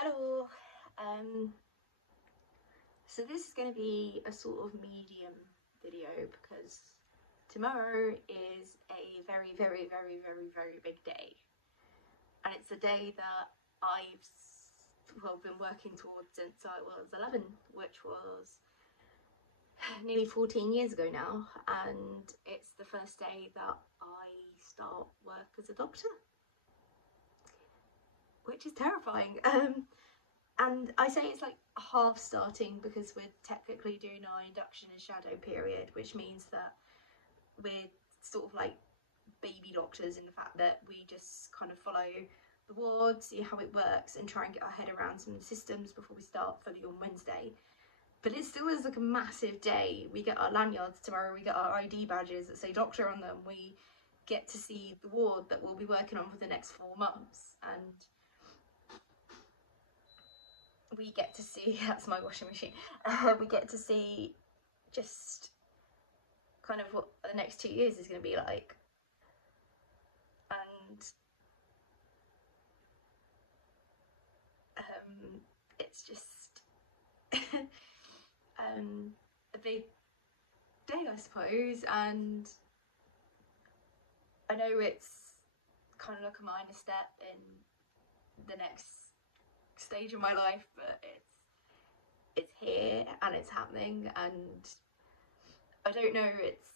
Hello, so this is going to be a sort of medium video because tomorrow is a very big day, and it's a day that I've been working towards since I was 11, which was nearly 14 years ago now, and it's the first day that I start work as a doctor, which is terrifying. And I say it's like half starting because we're technically doing our induction and shadow period, which means that we're sort of like baby doctors in the fact that we just kind of follow the ward, see how it works, and try and get our head around some systems before we start fully on Wednesday. But it still is like a massive day. We get our lanyards tomorrow, we get our ID badges that say doctor on them, we get to see the ward that we'll be working on for the next 4 months, and we get to see, that's my washing machine, we get to see just kind of what the next 2 years is going to be like. And it's just a big day, I suppose, and I know it's kind of like a minor step in the next stage of my life, but it's here and it's happening, and I don't know, it's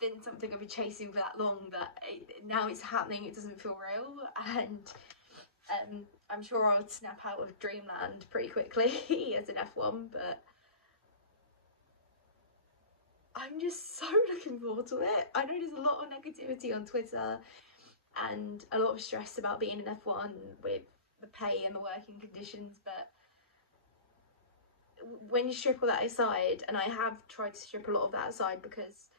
been something I've been chasing for that long that now it's happening, it doesn't feel real, and I'm sure I'll snap out of dreamland pretty quickly as an F1, but I'm just so looking forward to it. I know there's a lot of negativity on Twitter and a lot of stress about being an F1 with the pay and the working conditions, but when you strip all that aside, and I have tried to strip a lot of that aside because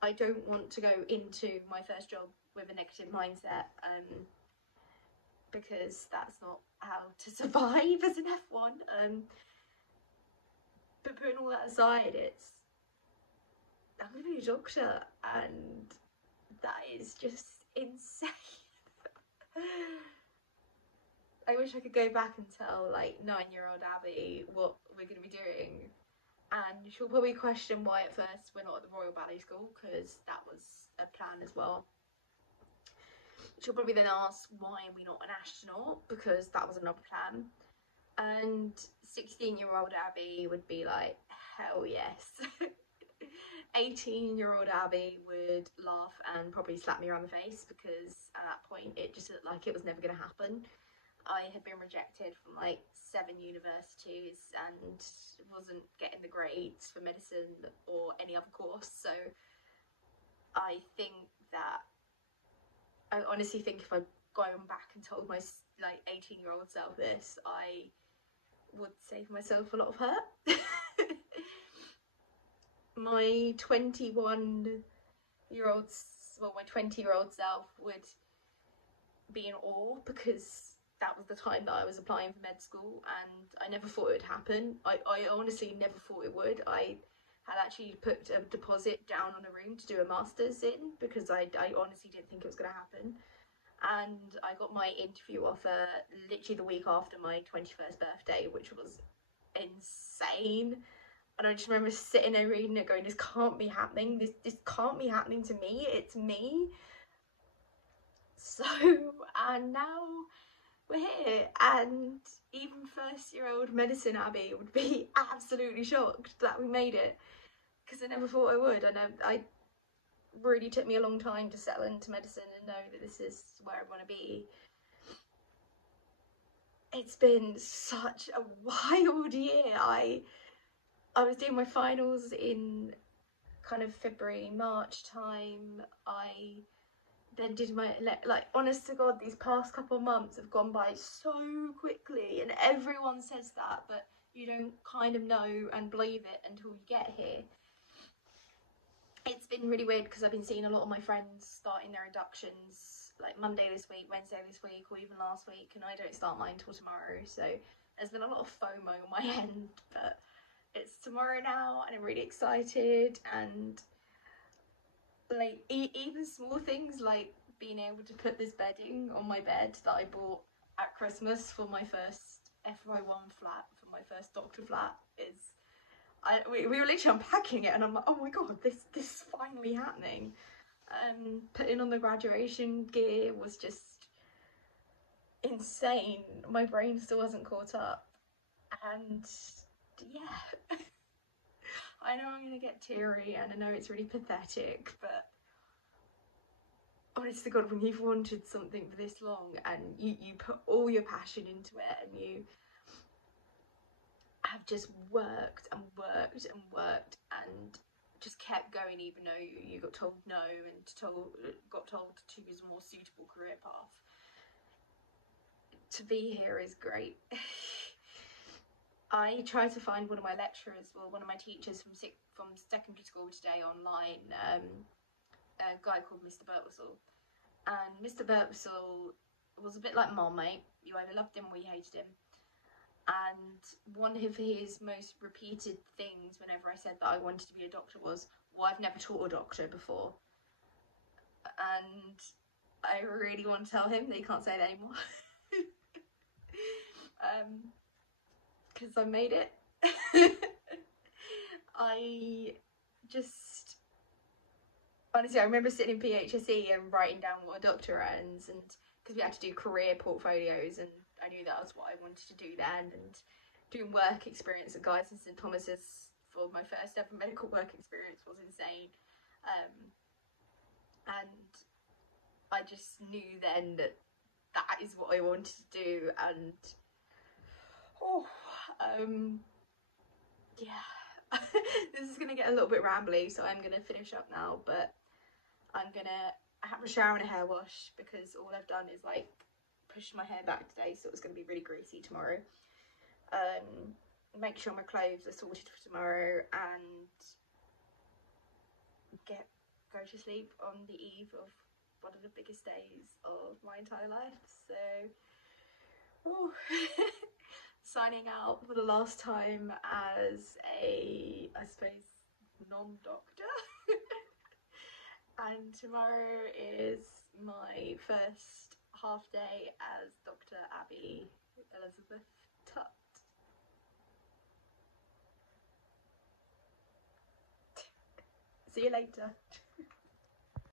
I don't want to go into my first job with a negative mindset, because that's not how to survive as an F1, but putting all that aside, I'm going to be a doctor, and that is just insane. I wish I could go back and tell like 9-year-old Abby what we're going to be doing, and she'll probably question why at first we're not at the Royal Ballet School, because that was a plan as well. She'll probably then ask why are we not an astronaut, because that was another plan, and 16-year-old Abby would be like, hell yes. 18-year-old Abby would laugh and probably slap me around the face, because at that point it just looked like it was never going to happen. I had been rejected from like 7 universities and wasn't getting the grades for medicine or any other course, so I honestly think if I'd gone back and told my like 18-year-old self this, I would save myself a lot of hurt. My 21-year-old, well, my 20-year-old self would be in awe, because that was the time that I was applying for med school and I never thought it would happen. I honestly never thought it would. I had actually put a deposit down on a room to do a master's in, because I honestly didn't think it was going to happen. And I got my interview offer literally the week after my 21st birthday, which was insane. And I just remember sitting there reading it going, this can't be happening, this can't be happening to me, it's me. So, and now we're here, and even first-year-old medicine Abby would be absolutely shocked that we made it, because I never thought I would. I really took me a long time to settle into medicine and know that this is where I want to be. It's been such a wild year. I was doing my finals in kind of February, March time. I then did my, like, honest to God, these past couple of months have gone by so quickly, and everyone says that, but you don't kind of know and believe it until you get here. It's been really weird because I've been seeing a lot of my friends starting their inductions like Monday this week, Wednesday this week, or even last week, and I don't start mine till tomorrow, so there's been a lot of FOMO on my end, but it's tomorrow now and I'm really excited. And like even small things like being able to put this bedding on my bed that I bought at Christmas for my first FY1 flat for my first doctor flat is, we were literally unpacking it and I'm like, oh my god, this is finally happening. Putting on the graduation gear was just insane. My brain still hasn't caught up, and yeah. I know I'm gonna get teary and I know it's really pathetic, but honest to God, when you've wanted something for this long and you put all your passion into it and you have just worked and worked and worked and just kept going even though you got told no and got told to choose a more suitable career path, to be here is great. I tried to find one of my lecturers, well, one of my teachers from secondary school today online, a guy called Mr. Birtwistle. And Mr. Birtwistle was a bit like Marmite. You either loved him or you hated him. And one of his most repeated things whenever I said that I wanted to be a doctor was, well, I've never taught a doctor before. And I really want to tell him that he can't say that anymore. Because I made it. Honestly, I remember sitting in PHSE and writing down what a doctor earns, and because we had to do career portfolios, and I knew that was what I wanted to do then, and doing work experience at Guy's and St Thomas's for my first ever medical work experience was insane. And I just knew then that that is what I wanted to do, and yeah. This is gonna get a little bit rambly, so I'm gonna finish up now, but I have a shower and a hair wash because all I've done is like push my hair back today, so it's gonna be really greasy tomorrow. Make sure my clothes are sorted for tomorrow and go to sleep on the eve of one of the biggest days of my entire life. So signing out for the last time as a, I suppose, non-doctor. And tomorrow is my first half day as Dr. Abby Elizabeth Tutt. See you later.